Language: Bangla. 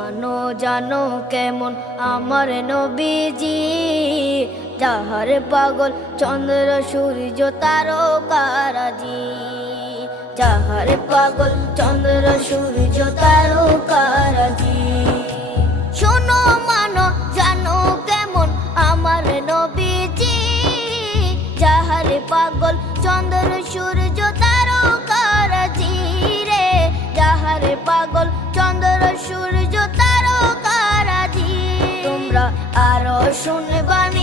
মানো জানো কেমন আমার নবীজি, যাহার পাগল চন্দ্র সূর্য তারকারাজি, যাহার পাগল চন্দ্র সূর্য তারকারাজি। শোনো মানো জানো কেমন আমার নবীজি, যাহার পাগল চন্দ্র সূর্য তারকারাজি রে, যাহার পাগল চন্দ্র সূর্য তারকারাজি। তোমরা আরো শুনবানি